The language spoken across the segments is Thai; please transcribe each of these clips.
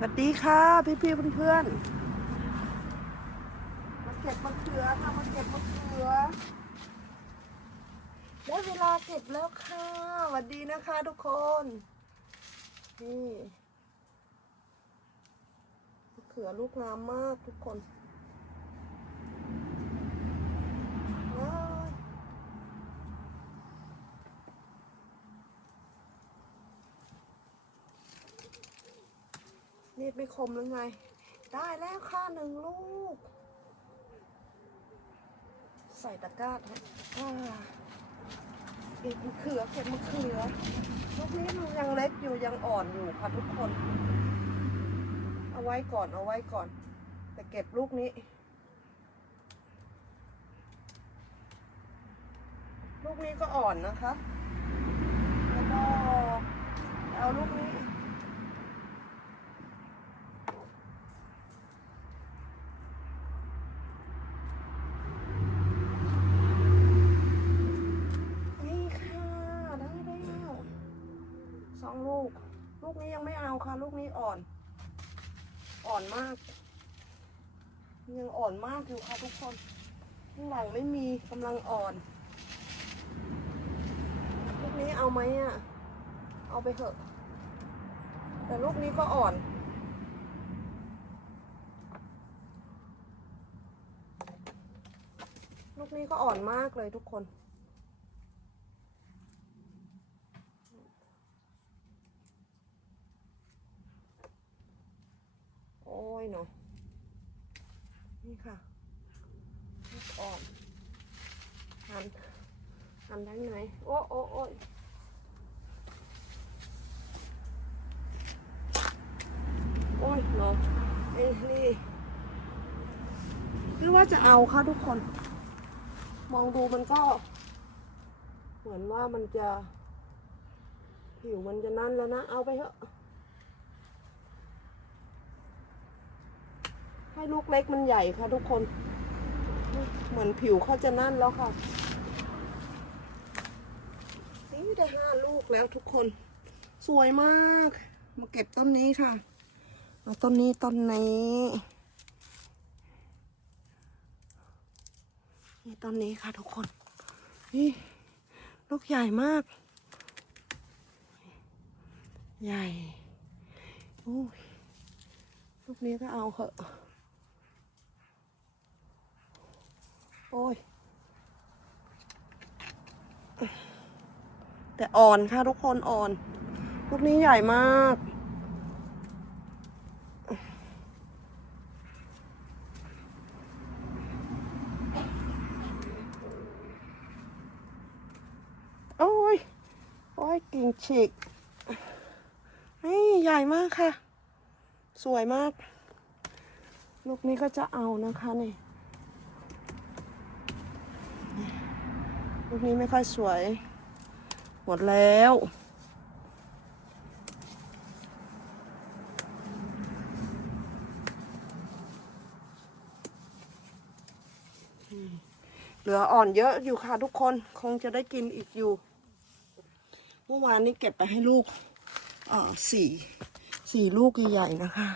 สวัสดีค่ะ พี่พี่ๆเพื่อนๆมาเก็บมะเขือค่ะมาเก็บมะเขือได้เวลาเก็บแล้วค่ะสวัสดีนะคะทุกคนนี่มะเขือลูกงามมากทุกคนว้า ยนี่ไม่คมหรือไง ได้แล้วค่ะหนึ่งลูก ใส่ตะกร้าเถอะเก็บมะเขือเก็บมะเขือลูกนี้มันยังเล็กอยู่ยังอ่อนอยู่ค่ะทุกคน เอาไว้ก่อนเอาไว้ก่อน แต่เก็บลูกนี้ ลูกนี้ก็อ่อนนะคะแล้วก็เอาลูกนี้ากอยู่ค่ะทุกคนข้างหลังไม่มีกำลังอ่อนลูกนี้เอาไหมอะ เอาไปเถอะ แต่ลูกนี้ก็อ่อน ลูกนี้ก็อ่อนมากเลยทุกคนโอ้ยเนาะ นี่ค่ะลูกอ่อนหันหันได้ไหน โอ้โอ้โอ้ยโอ้ยเนาะไอ้นี่คือว่าจะเอาค่ะทุกคน มองดูมันก็ เหมือนว่ามันจะ ผิวมันจะนั่นแล้วนะ เอาไปเถอะ ให้ลูกเล็กมันใหญ่ค่ะทุกคน เหมือนผิวเขาจะนั่นแล้วค่ะ นี่ได้ห้าลูกแล้วทุกคน สวยมาก มาเก็บต้นนี้ค่ะเอาต้นนี้ต้นนี้นี่ต้นนี้ค่ะทุกคน นี่ลูกใหญ่มาก ใหญ่ โอ้ยลูกนี้ก็เอาเหอะ โอ้ย แต่อ่อนค่ะทุกคนอ่อน ลูกนี้ใหญ่มาก โอ้ย โอ้ยกิ่งฉีก นี่ใหญ่มากค่ะ สวยมาก ลูกนี้ก็จะเอานะคะนี่ ลูกนี้ไม่ค่อยสวย หมดแล้ว เหลืออ่อนเยอะอยู่ค่ะทุกคนคงจะได้กินอีกอยู่ เมื่อวานนี้เก็บไปให้ลูกออสี่สี่ลูกใหญ่ๆนะคะ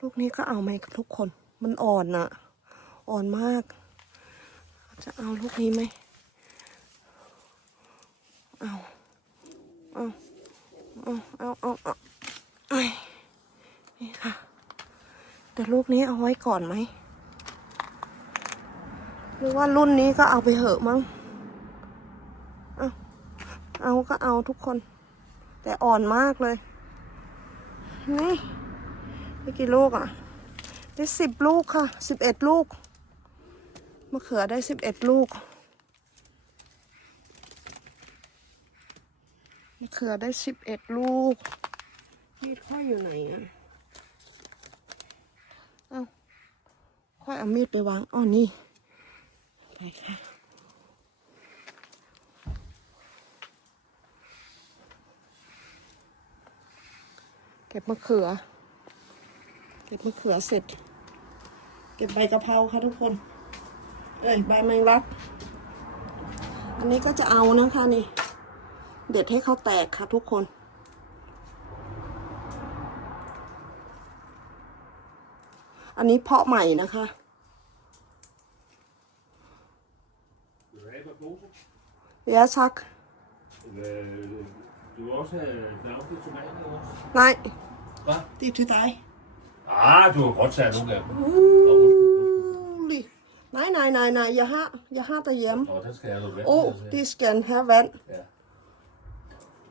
ลูกนี้ก็เอาไหมทุกคน มันอ่อนอะอ่อนมาก จะเอาลูกนี้ไหม เอาเอาเอาเอาเอาเอาเอ้ยนี่ค่ะ แต่ลูกนี้เอาไว้ก่อนไหม หรือว่ารุ่นนี้ก็เอาไปเหอะมั้ง เอาเอาก็เอาทุกคน แต่อ่อนมากเลย นี่ได้กี่ลูกอะ ได้สิบลูกค่ะ สิบเอ็ดลูก มะเขือได้สิบเอ็ดลูก มะ เขือได้สิบเอ็ดลูก มีดค่อยอยู่ไหนอะ เอาค่อยเอามีดไปวางอ๋อนี่ ไปค่ะ เก็บมะเขือ เก็บมะเขือเสร็จ เก็บใบกะเพราค่ะทุกคน เอ้ย ใบแมงลัก อันนี้ก็จะเอานะคะนี่ เด็ดให้เขาแตกค่ะทุกคน อันนี้เพาะใหม่นะคะ Vil du have et par poser? ยาซัก Øh, Du vil også have knavste tomater også? Nej, Hvad? det er til dig. Ah, du har godt taget nogle af dem. Rolig. Nej, nej, nej, nej, jeg har, jeg har derhjemme. Nå, den skal jeg have noget vand. Åh, oh, til, det skal have vand. Ja.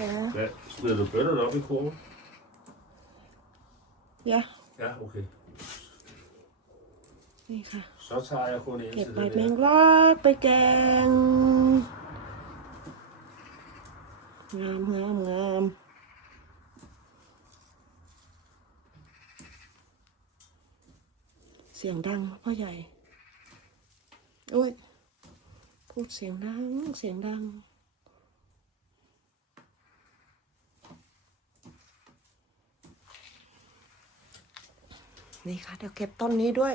ja Hvad? Smider du bøtterne op i kurven? ja Ja, okay. นี่ค่ะ Så tager jeg kun en เก็บ til ใบ det แม der. งลักไปแกงงามงามงามเสียงดังพ่อใหญ่โอ้ยพูดเสียงดังเสียงดัง นี่ค่ะ เดี๋ยวเก็บต้นนี้ด้วย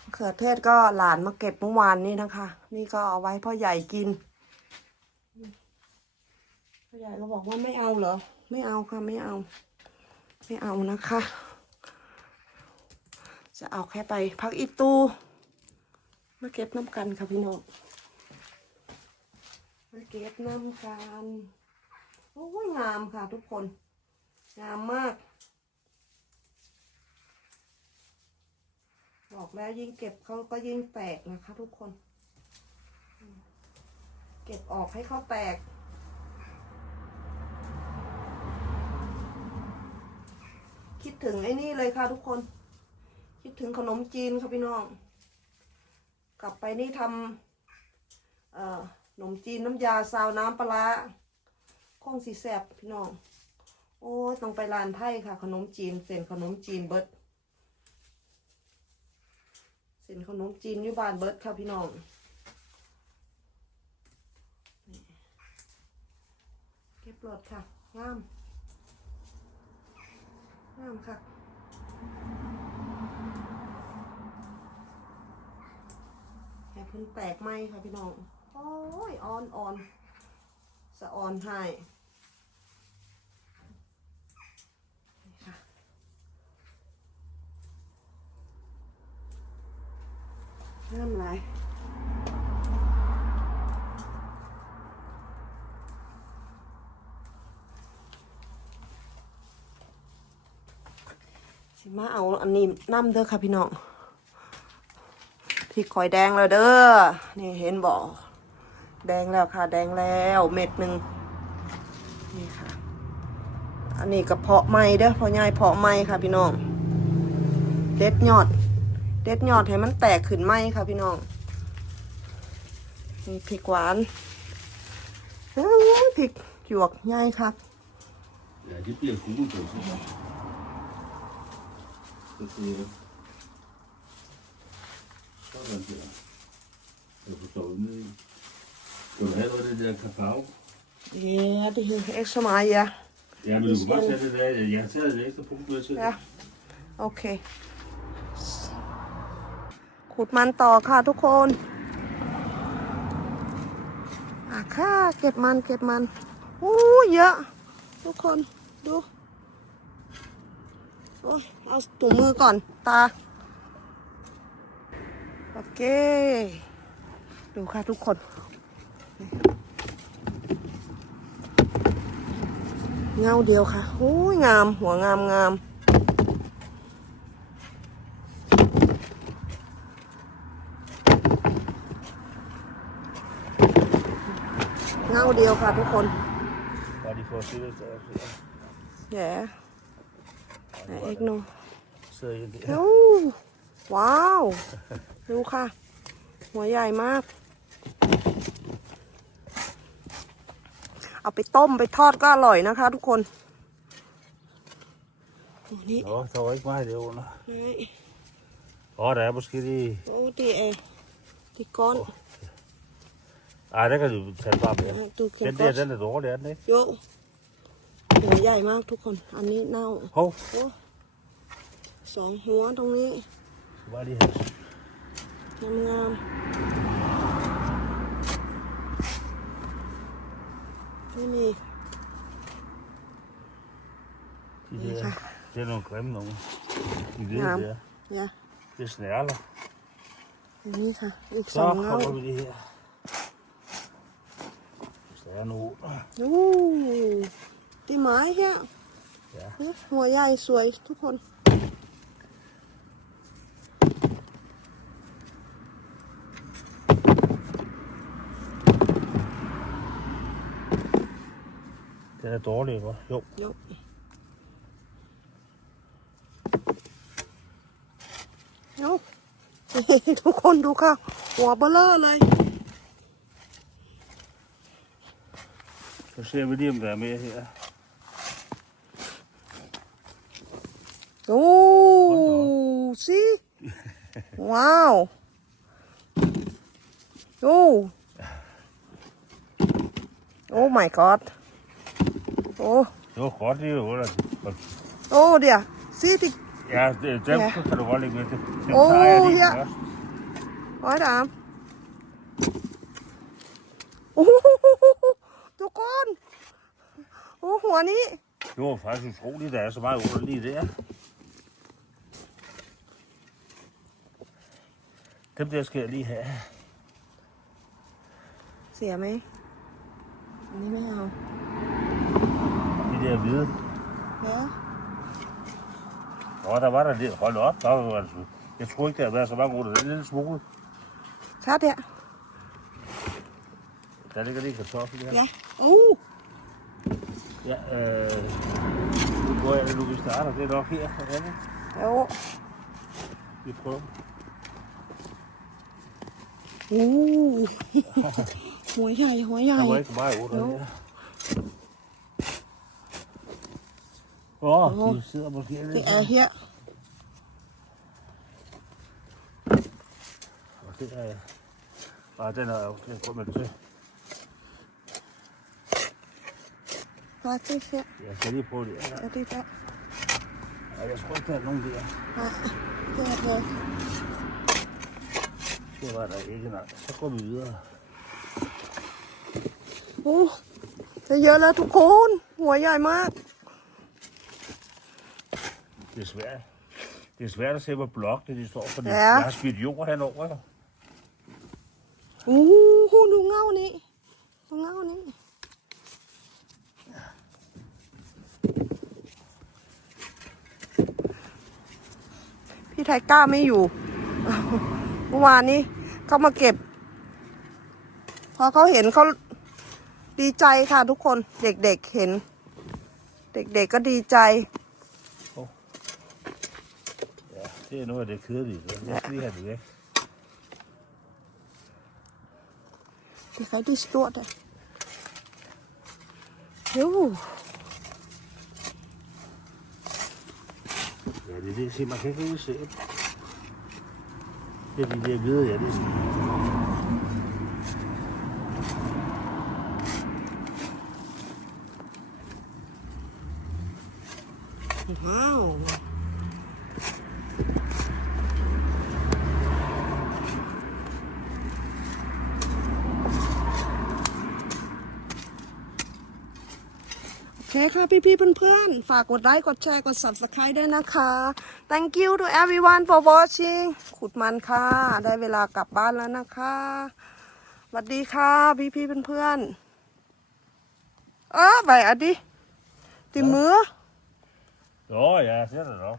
มะเขือเทศก็หลานมาเก็บเมื่อวานนี้นะคะ นี่ก็เอาไว้พ่อใหญ่กิน พ่อใหญ่ก็บอกว่าไม่เอาเหรอ ไม่เอาค่ะไม่เอา ไม่เอานะคะ จะเอาแค่ไปพักอีตูมาเก็บน้ำกันค่ะพี่น้องมาเก็บน้ำกัน โอ้ยงามค่ะทุกคน งามมาก บอกแล้วยิ่งเก็บเขาก็ยิ่งแตกนะคะ ทุกคน เก็บออกให้เขาแตก คิดถึงไอ้นี่เลยค่ะทุกคน คิดถึงขนมจีนค่ะพี่น้อง กลับไปนี่ทำเอ่อขนมจีนน้ำยาซาวน้ำปลาร้าคงสีแสบพี่น้อง โอ้ต้องไปร้านไทยค่ะ ขนมจีนเส้นขนมจีนเบิด เส้นขนมจีนอยู่บ้านเบิร์ดค่ะพี่น้องเก็บรถค่ะงามงามค่ะให้เพิ่นแตกไหมค่ะพี่น้อง โอ้ยอ่อนอ่อนสะอ่อนให้นี่ค่ะ งามหลายสิมาเอาอันนี้น้ำเด้อค่ะพี่น้องพริกข่อยแดงแล้วเด้อ นี่เห็นบ่แดงแล้วค่ะ แดงแล้วเม็ดหนึ่งนี่ค่ะ อันนี้กระเพาะไม้เด้อเพาะใหญ่เพาะไม้ค่ะพี่น้อง เด็ดยอด เด็ดยอดให้มันแตกขึ้นไหมค่ะพี่น้องนี่พริกหวานอื้อพริกหยวกง่ายครับ Ja, det bliver gule på. Så siger jeg. Sådan der. Jeg forstår det ned i. Skal du have noget af det der kakao? Ja, det er ikke så meget, ja. Ja, men du kan godt tage det der. Jeg har taget et ekstra punkt med til. Ja. โอเค ขุดมันต่อค่ะทุกคนอะค่ะเก็บมันเก็บมันอู้เยอะ ทุกคนดูโอ้เอาถุงมือก่อนตา โอเค ดูค่ะทุกคน เงาเดียวค่ะโอ้ยงามหัวงามงาม เงาเดียวค่ะทุกคน Bare lige for at se det. der. แย่ไหนเอกโน Sidder i det. โอ้ว้าว ดูค่ะ หัวใหญ่มาก เอาไปต้มไปทอดก็อร่อยนะคะทุกคนโอ้นี่ Nå, der var ikke meget derunder. นี่ Åh, der er måske lige... โอ้ดีเอดีก้อน Ej, der kan du tage bare med. ดูเข็ม Den ก้อ der, น den er dårlig, er den ikke? โยหัวใหญ่มากทุกคน อันนี้เน่า Hov, โอ้สองหัวตรงนี้ skal bare lige have... งามๆไม่มี De Ja. der, det er nogle grimme nogle. De hvide Ja. der. เนี่ย Det er snærler. อันนี้ค่ะอีกส Så องเงา kommer vi det her. Hvis der er nogen. อู้ตีไม้เฮีย Ja. เนี่ยหัวใหญ่สวยทุกคน Den er dårlig, ikke? Jo. ยกยกทุกคนดูค่ะ หัวเบลเลอร์เลย Så ser vi lige, om der er mere her. โอ้สิว้าวโอ้โอ้ my god โอ้ Det var godt, det er jo under. โอ้เดี๋ยวสิที่ Ja, det, dem Ja. kan du godt lægge med til. Dem Åh, tager jeg lige her. først. ร้อย ดามโอ้โหทุกคนโอ้หัวนี้ Det var faktisk utroligt, der er så meget under lige der. Dem der skal jeg lige have. เสียไหมอันนี้ไม่เอา De der hvide. เดี๋ยว Nå, der var der lidt. Hold op. Der var, altså, jeg tror ikke, der har været så mange under. Det er en lille smule. ชาติเนี่ย Der ligger lige kartoffel der. เดี๋ยวโอ้ Ja, øh, hvor er det nu, vi starter? Det er nok her. Er det? เดี๋ยว Vi prøver. โอ้หัวใหญ่หัวใหญ่ Der var ikke meget under Jo. her. Åh, oh, de sidder måske det lidt. er her Og det er... Og den er jo... Den får man til. faktisk her Jeg skal lige prøve det. er det der Ja, jeg tror ikke, der er nogen der. nej det er det Det var der ikke, nej. Så går vi videre. โอ้จะเยอะแล้วทุกคนหัวใหญ่มาก Det er svært. Det er svært at se, hvor blokkene de står, fordi Ja. jeg har smidt jord henover. jo. โอ้โหดูเงานี้ดูเงานี้ พี่ไทก้าไม่อยู่ เมื่อวานนี้เขามาเก็บ พอเขาเห็นเขาดีใจค่ะทุกคน เด็กๆเห็น เด็กๆก็ดีใจ Ja, det er noget af det kedelige. Jeg skal lige have det væk. Det er rigtig stort. Da. Jo, det er det, jeg siger. Man kan ikke rigtig se. Det er de der hvide, ja, det er เคค่ะพี่ๆเพื่อนๆ ฝากกดไลค์กดแชร์กด subscribe ด้วยนะคะ thank you to everyone for watching ขุดมันค่ะ ได้เวลากลับบ้านแล้วนะคะสวัสดีค่ะ พี่ๆเพื่อนๆเออไปอดีติมือ Jo, ja, det er det nok.